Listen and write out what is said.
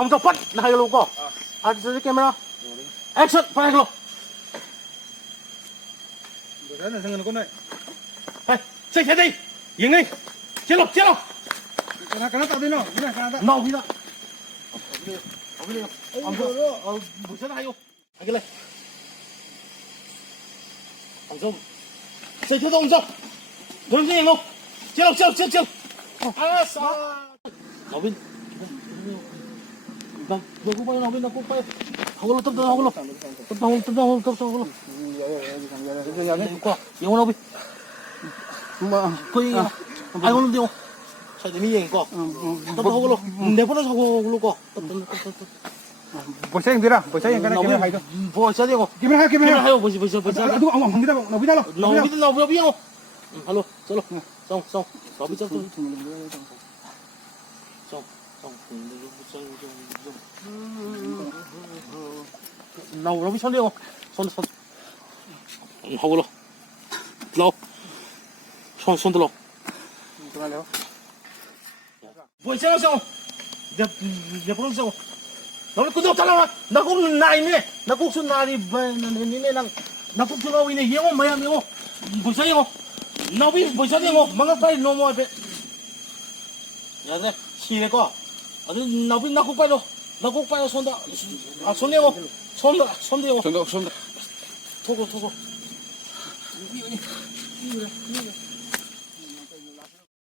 ông cho bắt hai lô co à cái camera action phải không đấy là thằng con này hey chạy chạy đi dừng đi chết rồi cái nó tạo đi nào cái này cái nó nào đi ra ông cho buổi sáng hay không anh cái này ông cho chạy theo ông cho đừng gì không chết à sao nào bên vâng vừa cũng bay nào bên nó cũng bay không có tập qua yêu nó bị mà 거의 ai 오는 데요. 자, 미행 거. 또 하고 내 번호 하고 거. bộ xe gì đó bộ xe cái này cái này hay thôi 뭐 써야 되고. cái này cái 하요 뭐지. đúng ông không biết đâu nó biết đâu nó biết không? Alo, chalo. Xong. Nó biết xong. nó biết xong đi không? 손. 하고 로. 로. 손 들어. 뭐 있어? 내 보는 거. 너는 그도 잘라. 나 꼭 나이네. 나 꼭순 나리 네네 나 꼭 들어오네. 얘가 뭐야 이거? 뭐 있어? 나비 뭐 있어 이거? 망가 빨리 넘어 앞에. 야, 내 시내 거. 아니 나비 나 꼭 빨리 손다. 아, 손 대고. 손 대고. 손 토고.